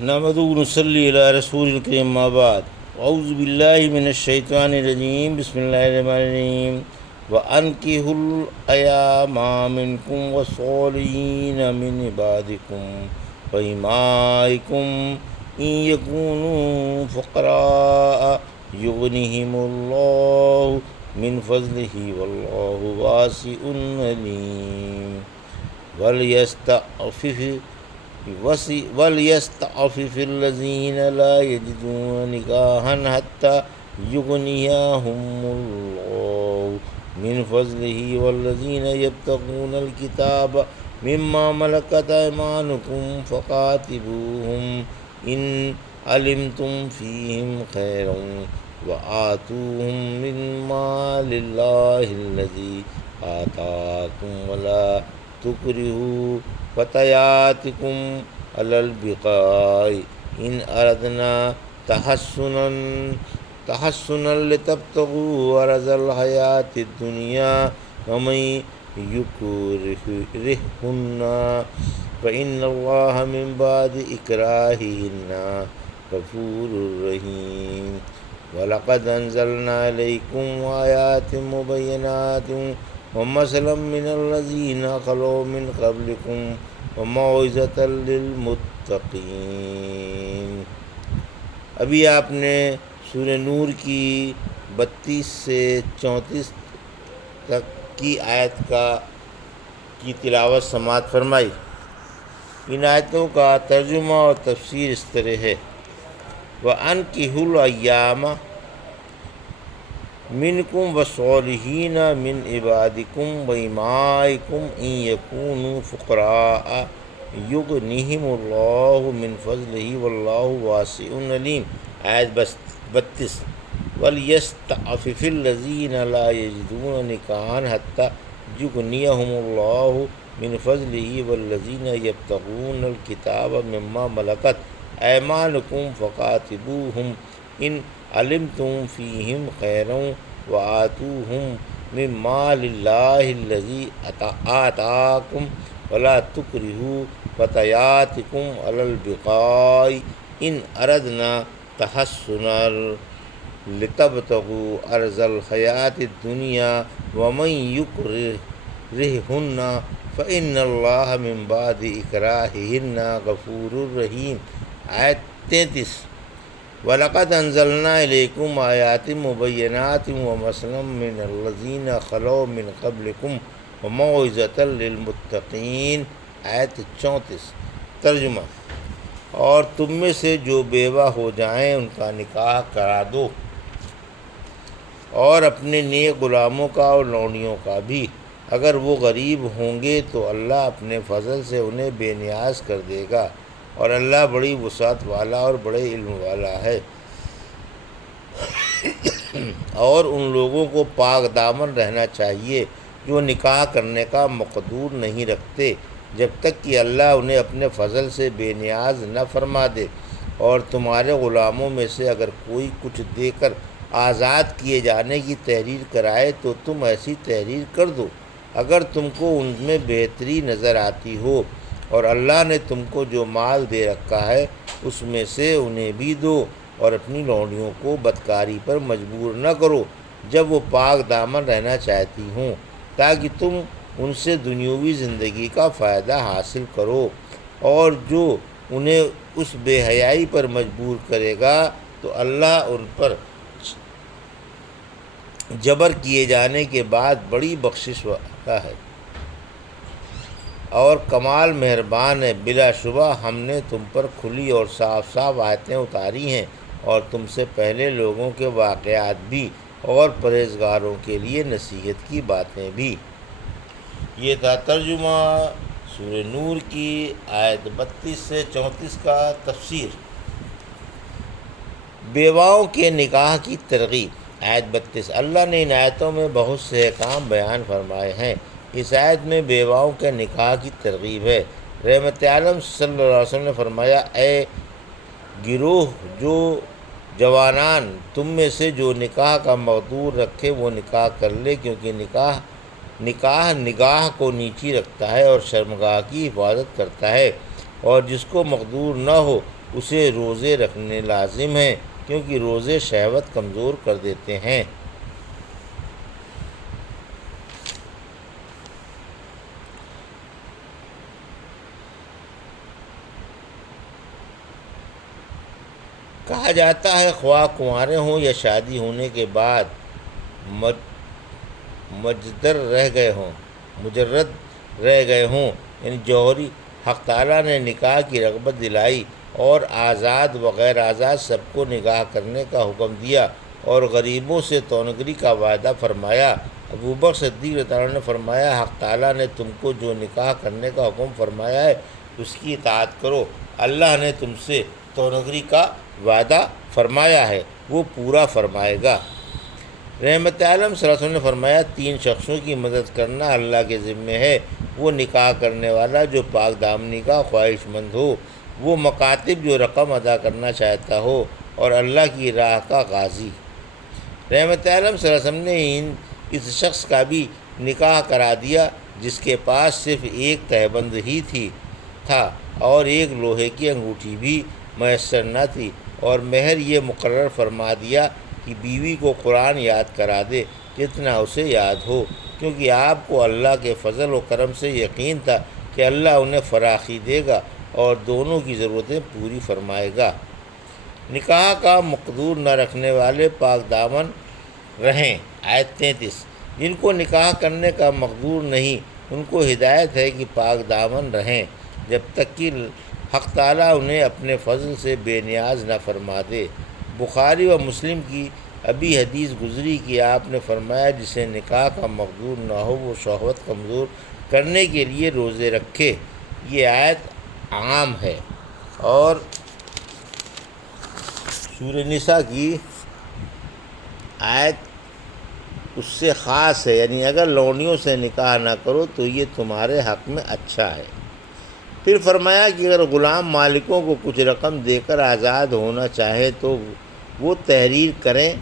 نحمدہ و نصلی علی رسول الکریم اما بعد اعوذ باللہ من الشیطان الرجیم بسم اللہ الرحمن الرحیم وَأَنكِحُوا الْأَيَامَ مِنكُمْ وَالصَّالِحِينَ مِنْ عِبَادِكُمْ وَإِمَائِكُمْ إِنْ يَكُونُوا فُقَرَاءَ يُغْنِهِمُ اللَّهُ مِنْ فَضْلِهِ وَاللَّهُ وَاسِعٌ عَلِيمٌ وَلْيَسْتَعْفِفِ الَّذِينَ لَا يَجِدُونَ نِكَاحًا حَتَّى يُغْنِيَهُمُ اللَّهُ مِنْ فَضْلِهِ وَالَّذِينَ يَبْتَغُونَ الْكِتَابَ مِمَّا مَلَكَتْ أَيْمَانُكُمْ فَقَاتِلُوهُمْ إِنْ عَلِمْتُمْ فِيهِمْ خَيْرًا وَآتُوهُمْ مِنْ مَالِ اللَّهِ الَّذِي آتَاكُمْ وَلَا تُكْرِهُوا فَتَيَاتِكُمْ عَلَى الْبِغَاءِ إِنْ أَرَدْنَا تَحَسُّنًا لِتَبْتَغُوا عَرَضَ الْحَيَاةِ الدُّنْيَا وَمَن يُكْرِههُنَّ فَإِنَّ اللَّهَ مِن بَعْدِ إِكْرَاهِهِنَّ غَفُورٌ رَّحِيمٌ وَلَقَدْ أَنزَلْنَا إِلَيْكُمْ آيَاتٍ مُبَيِّنَاتٍ وَمَثَلًا مِّنَ الَّذِينَ خَلَوْا مِن قَبْلِكُمْ وَمَوْعِظَةً لِّلْمُتَّقِينَ۔ ابھی آپ نے سورہ نور کی 32 سے 34 تک کی آیت کی تلاوت سماعت فرمائی۔ ان آیتوں کا ترجمہ اور تفسیر اس طرح ہے: وَأَنكِحُوا الْأَيَّامَ مِنْكُمْ وَالصَّالِحِينَ مِنْ عِبَادِكُمْ وَإِمَائِكُمْ إِنْ يَكُونُوا فُقَرَاءَ يُغْنِهِمُ اللَّهُ مِنْ فَضْلِهِ وَاللَّهُ وَاسِعٌ عَلِيمٌ۔ آیت 32۔ وَلْيَسْتَعْفِفِ الَّذِينَ لَا يَجِدُونَ نِكَاحًا حَتَّى يُغْنِيَهُمُ اللَّهُ مِنْ فَضْلِهِ وَالَّذِينَ يَبْتَغُونَ الْكِتَابَ مِمَّا مَلَكَتْ أَيْمَانُكُمْ فَقَاتِلُوهُمْ إِنْ عَلِمْتُمْ فِيهِمْ خَيْرًا وَآتُوهُمْ مِنْ مَالِ اللَّهِ الَّذِي آتَاكُمْ وَلَا تُكْرِهُوا فَتَيَاتِكُمْ عَلَى الْبِغَاءِ إِنْ أَرَدْنَا تَحَسُّنًا لِتَبْتَغُوا عَرْضَ الْحَيَاةِ الدُّنْيَا وَمَن يُكْرِههُنَّ فَإِنَّ اللَّهَ مِن بَعْدِ إِكْرَاهِهِنَّ غَفُورٌ رَّحِيمٌ۔ آیت 33۔ وَلَقَدْ أَنزَلْنَا إِلَيْكُمْ آيَاتٍ مُبَيِّنَاتٍ وَمَثَلًا مِّنَ الَّذِينَ خَلَوْا مِن قَبْلِكُمْ وَمَوْعِظَةً لِّلْمُتَّقِينَ۔ آیت 34۔ ترجمہ: اور تم میں سے جو بیوہ ہو جائیں ان کا نکاح کرا دو، اور اپنے نیک غلاموں کا اور لونڈیوں کا بھی، اگر وہ غریب ہوں گے تو اللہ اپنے فضل سے انہیں بے نیاز کر دے گا، اور اللہ بڑی وسعت والا اور بڑے علم والا ہے۔ اور ان لوگوں کو پاک دامن رہنا چاہیے جو نکاح کرنے کا مقدور نہیں رکھتے جب تک کہ اللہ انہیں اپنے فضل سے بے نیاز نہ فرما دے۔ اور تمہارے غلاموں میں سے اگر کوئی کچھ دے کر آزاد کیے جانے کی تحریر کرائے تو تم ایسی تحریر کر دو اگر تم کو ان میں بہتری نظر آتی ہو، اور اللہ نے تم کو جو مال دے رکھا ہے اس میں سے انہیں بھی دو، اور اپنی لونڈیوں کو بدکاری پر مجبور نہ کرو جب وہ پاک دامن رہنا چاہتی ہوں، تاکہ تم ان سے دنیاوی زندگی کا فائدہ حاصل کرو۔ اور جو انہیں اس بے حیائی پر مجبور کرے گا تو اللہ ان پر جبر کیے جانے کے بعد بڑی بخشش والا ہے اور کمال مہربان ہے۔ بلا شبہ ہم نے تم پر کھلی اور صاف صاف آیتیں اتاری ہیں، اور تم سے پہلے لوگوں کے واقعات بھی، اور پرہیزگاروں کے لیے نصیحت کی باتیں بھی۔ یہ تھا ترجمہ سورہ نور کی آیت 32 سے 34 کا تفسیر۔ بیواؤں کے نکاح کی ترغیب۔ آیت 32۔ اللہ نے ان آیتوں میں بہت سے احکام بیان فرمائے ہیں۔ اس آیت میں بیواؤں کے نکاح کی ترغیب ہے۔ رحمت عالم صلی اللہ علیہ وسلم نے فرمایا: اے گروہ جوانان، تم میں سے جو نکاح کا مقدور رکھے وہ نکاح کر لے، کیونکہ نکاح نگاہ کو نیچی رکھتا ہے اور شرمگاہ کی حفاظت کرتا ہے، اور جس کو مقدور نہ ہو اسے روزے رکھنے لازم ہیں، کیونکہ روزے شہوت کمزور کر دیتے ہیں۔ کہا جاتا ہے خواہ کنوارے ہوں یا شادی ہونے کے بعد مجرد رہ گئے ہوں، یعنی جوہری حق تعالیٰ نے نکاح کی رغبت دلائی اور آزاد وغیر آزاد سب کو نکاح کرنے کا حکم دیا اور غریبوں سے تونگری کا وعدہ فرمایا۔ ابوبکر صدیق رضی اللہ عنہ نے فرمایا، حق تعالیٰ نے تم کو جو نکاح کرنے کا حکم فرمایا ہے اس کی اطاعت کرو، اللہ نے تم سے تونگری کا وعدہ فرمایا ہے وہ پورا فرمائے گا۔ رحمت عالم صلی اللہ علیہ وسلم نے فرمایا، 3 شخصوں کی مدد کرنا اللہ کے ذمے ہے، وہ نکاح کرنے والا جو پاک دامنی کا خواہش مند ہو، وہ مکاتب جو رقم ادا کرنا چاہتا ہو، اور اللہ کی راہ کا غازی۔ رحمت عالم صلی اللہ علیہ وسلم نے اس شخص کا بھی نکاح کرا دیا جس کے پاس صرف ایک تہبند ہی تھا اور ایک لوہے کی انگوٹھی بھی میسر نہ تھی، اور مہر یہ مقرر فرما دیا کہ بیوی کو قرآن یاد کرا دے جتنا اسے یاد ہو، کیونکہ آپ کو اللہ کے فضل و کرم سے یقین تھا کہ اللہ انہیں فراخی دے گا اور دونوں کی ضرورتیں پوری فرمائے گا۔ نکاح کا مقدور نہ رکھنے والے پاک دامن رہیں۔ آیت 33۔ جن کو نکاح کرنے کا مقدور نہیں ان کو ہدایت ہے کہ پاک دامن رہیں جب تک کہ حق تعالیٰ انہیں اپنے فضل سے بے نیاز نہ فرما دے۔ بخاری و مسلم کی ابھی حدیث گزری کہ آپ نے فرمایا، جسے نکاح کا مقدور نہ ہو وہ شہوت کمزور کرنے کے لیے روزے رکھے۔ یہ آیت عام ہے اور سورہ نساء کی آیت اس سے خاص ہے، یعنی اگر لونڈیوں سے نکاح نہ کرو تو یہ تمہارے حق میں اچھا ہے۔ پھر فرمایا کہ اگر غلام مالکوں کو کچھ رقم دے کر آزاد ہونا چاہے تو وہ تحریر کریں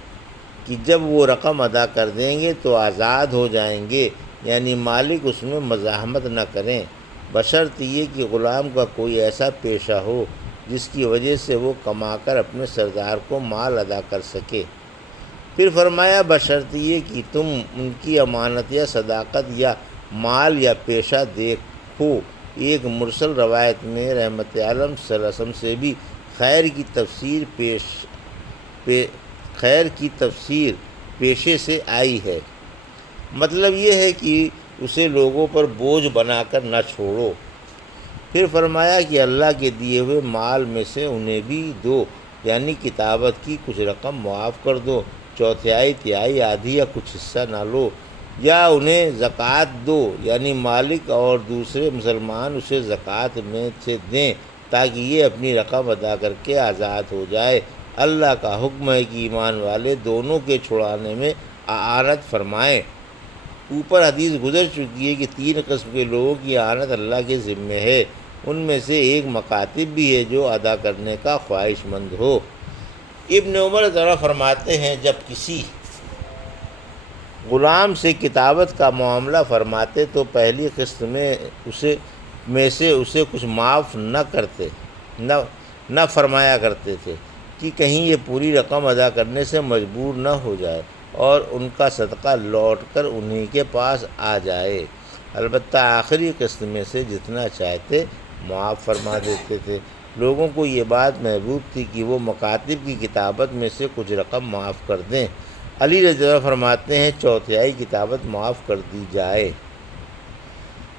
کہ جب وہ رقم ادا کر دیں گے تو آزاد ہو جائیں گے، یعنی مالک اس میں مزاحمت نہ کریں، بشرط یہ کہ غلام کا کوئی ایسا پیشہ ہو جس کی وجہ سے وہ کما کر اپنے سردار کو مال ادا کر سکے۔ پھر فرمایا بشرط یہ کہ تم ان کی امانت یا صداقت یا مال یا پیشہ دیکھو۔ ایک مرسل روایت میں رحمت عالم صلی اللہ علیہ وسلم سے بھی خیر کی تفسیر پیشے سے آئی ہے، مطلب یہ ہے کہ اسے لوگوں پر بوجھ بنا کر نہ چھوڑو۔ پھر فرمایا کہ اللہ کے دیے ہوئے مال میں سے انہیں بھی دو، یعنی کتابت کی کچھ رقم معاف کر دو، چوتھائی تہائی آدھی یا کچھ حصہ نہ لو، یا انہیں زکوٰۃ دو، یعنی مالک اور دوسرے مسلمان اسے زکوٰۃ میں سے دیں تاکہ یہ اپنی رقم ادا کر کے آزاد ہو جائے۔ اللہ کا حکم ہے کہ ایمان والے دونوں کے چھڑانے میں اعانت فرمائیں۔ اوپر حدیث گزر چکی ہے کہ 3 قسم کے لوگوں کی اعانت اللہ کے ذمے ہے، ان میں سے ایک مکاتب بھی ہے جو ادا کرنے کا خواہش مند ہو۔ ابن عمر ذرا فرماتے ہیں، جب کسی غلام سے کتابت کا معاملہ فرماتے تو پہلی قسط میں سے اسے کچھ معاف نہ فرمایا کرتے تھے کہ کہیں یہ پوری رقم ادا کرنے سے مجبور نہ ہو جائے اور ان کا صدقہ لوٹ کر انہی کے پاس آ جائے، البتہ آخری قسط میں سے جتنا چاہتے معاف فرما دیتے تھے۔ لوگوں کو یہ بات محبوب تھی کہ وہ مکاتب کی کتابت میں سے کچھ رقم معاف کر دیں۔ علی رضی اللہ عنہ فرماتے ہیں، چوتھائی کتابت معاف کر دی جائے۔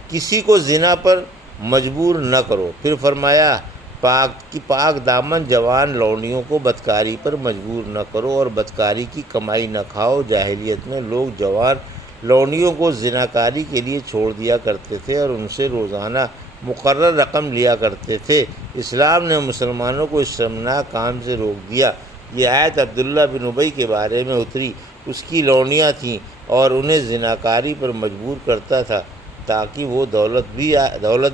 کسی کو زنا پر مجبور نہ کرو۔ پھر فرمایا پاک دامن جوان لونڈیوں کو بدکاری پر مجبور نہ کرو اور بدکاری کی کمائی نہ کھاؤ۔ جاہلیت میں لوگ جوان لونڈیوں کو زناکاری کے لیے چھوڑ دیا کرتے تھے اور ان سے روزانہ مقرر رقم لیا کرتے تھے۔ اسلام نے مسلمانوں کو اس شرمناک کام سے روک دیا۔ یہ آیت عبداللہ بن ابی کے بارے میں اتری، اس کی لونڈیاں تھیں اور انہیں زناکاری پر مجبور کرتا تھا تاکہ وہ دولت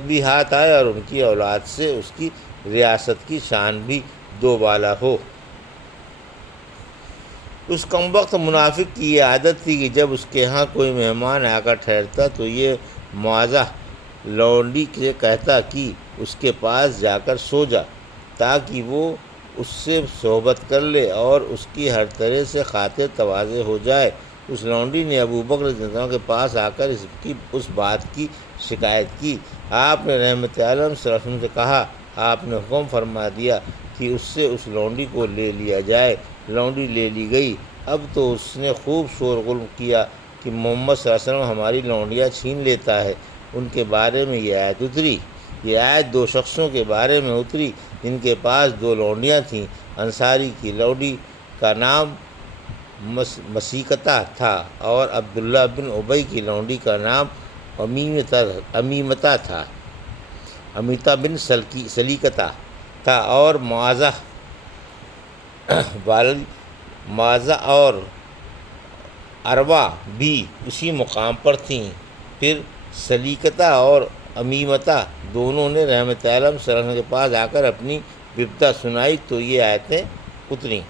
بھی ہاتھ آئے اور ان کی اولاد سے اس کی ریاست کی شان بھی دوبالا ہو۔ اس کمبخت منافق کی یہ عادت تھی کہ جب اس کے ہاں کوئی مہمان آ کر ٹھہرتا تو یہ معاذہ لونڈی سے کہتا کہ اس کے پاس جا کر سو جا، تاکہ وہ اس سے صحبت کر لے اور اس کی ہر طرح سے خاطر تواضع ہو جائے۔ اس لونڈی نے ابو بکر رضی اللہ عنہ کے پاس آ کر اس بات کی شکایت کی۔ آپ نے رحمت عالم صلی اللہ علیہ وسلم سے کہا، آپ نے حکم فرما دیا کہ اس سے اس لونڈی کو لے لیا جائے۔ لونڈی لے لی گئی۔ اب تو اس نے خوب شور غل کیا کہ محمد صلی اللہ علیہ وسلم ہماری لونڈیاں چھین لیتا ہے۔ ان کے بارے میں یہ آیت اتری۔ یہ آیت دو شخصوں کے بارے میں اتری جن کے پاس دو لونڈیاں تھیں۔ انصاری کی لونڈی کا نام مسیکتہ تھا اور عبداللہ بن ابی کی لونڈی کا نام امیمتہ تھا، امیتہ بن سلیکتہ تھا، اور معاذہ اور عروہ بھی اسی مقام پر تھیں۔ پھر سلیکتہ اور امیمتہ دونوں نے رحمت عالم صلی اللہ علیہ وسلم کے پاس آ کر اپنی بپتا سنائی تو یہ آیتیں اتریں۔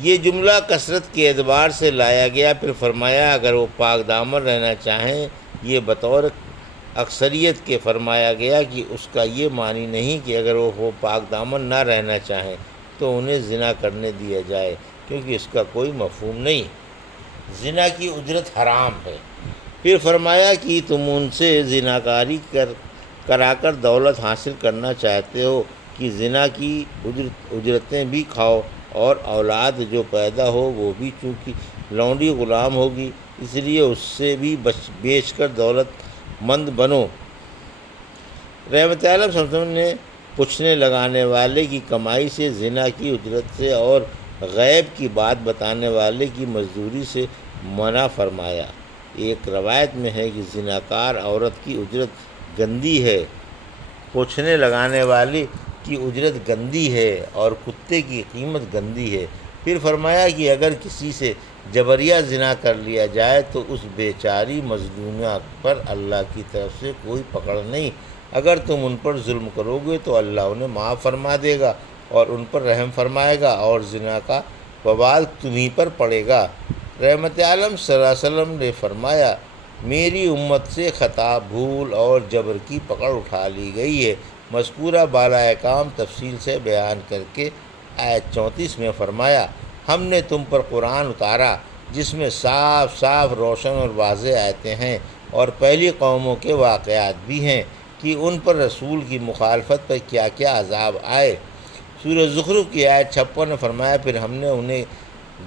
یہ جملہ کثرت کے اعتبار سے لایا گیا۔ پھر فرمایا اگر وہ پاک دامن رہنا چاہیں، یہ بطور اکثریت کے فرمایا گیا کہ اس کا یہ معنی نہیں کہ اگر وہ پاک دامن نہ رہنا چاہیں تو انہیں زنا کرنے دیا جائے، کیونکہ اس کا کوئی مفہوم نہیں۔ زنا کی اجرت حرام ہے۔ پھر فرمایا کہ تم ان سے زناکاری کرا کر دولت حاصل کرنا چاہتے ہو کہ زنا کی اجرتیں بھی کھاؤ، اور اولاد جو پیدا ہو وہ بھی چونکہ لونڈی غلام ہوگی اس لیے اس سے بھی بیچ کر دولت مند بنو۔ رحمت عالم صلی اللہ علیہ وسلم نے پوچھنے لگانے والے کی کمائی سے، زنا کی اجرت سے اور غیب کی بات بتانے والے کی مزدوری سے منع فرمایا۔ ایک روایت میں ہے کہ زناکار عورت کی اجرت گندی ہے، پوچھنے لگانے والے کی اجرت گندی ہے، اور کتے کی قیمت گندی ہے۔ پھر فرمایا کہ اگر کسی سے جبریہ زنا کر لیا جائے تو اس بیچاری مظلومہ پر اللہ کی طرف سے کوئی پکڑ نہیں۔ اگر تم ان پر ظلم کرو گے تو اللہ انہیں معاف فرما دے گا اور ان پر رحم فرمائے گا، اور زنا کا وبال تمہیں پر پڑے گا۔ رحمت عالم صلی اللہ علیہ وسلم نے فرمایا میری امت سے خطا، بھول اور جبر کی پکڑ اٹھا لی گئی ہے۔ مذکورہ بالا احکام تفصیل سے بیان کر کے آیت 34 میں فرمایا ہم نے تم پر قرآن اتارا جس میں صاف صاف روشن اور واضح آیتیں ہیں، اور پہلی قوموں کے واقعات بھی ہیں کہ ان پر رسول کی مخالفت پر کیا کیا عذاب آئے۔ سورہ زخرف کی آیت 56 نے فرمایا پھر ہم نے انہیں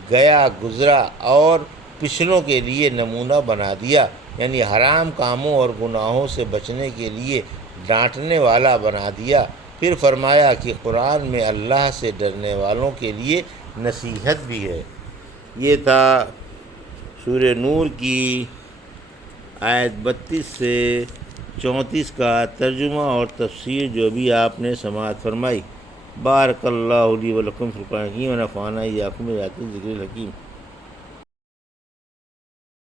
گیا گزرا اور پچھلوں کے لیے نمونہ بنا دیا، یعنی حرام کاموں اور گناہوں سے بچنے کے لیے ڈانٹنے والا بنا دیا۔ پھر فرمایا کہ قرآن میں اللہ سے ڈرنے والوں کے لیے نصیحت بھی ہے۔ یہ تھا سورہ نور کی آیت 32 سے 34 کا ترجمہ اور تفسیر جو بھی آپ نے سماعت فرمائی۔ بارک اللہ لی و لکم فی القرآن الحکیم و نفعنی وایاکم بآیات الذکر الحکیم۔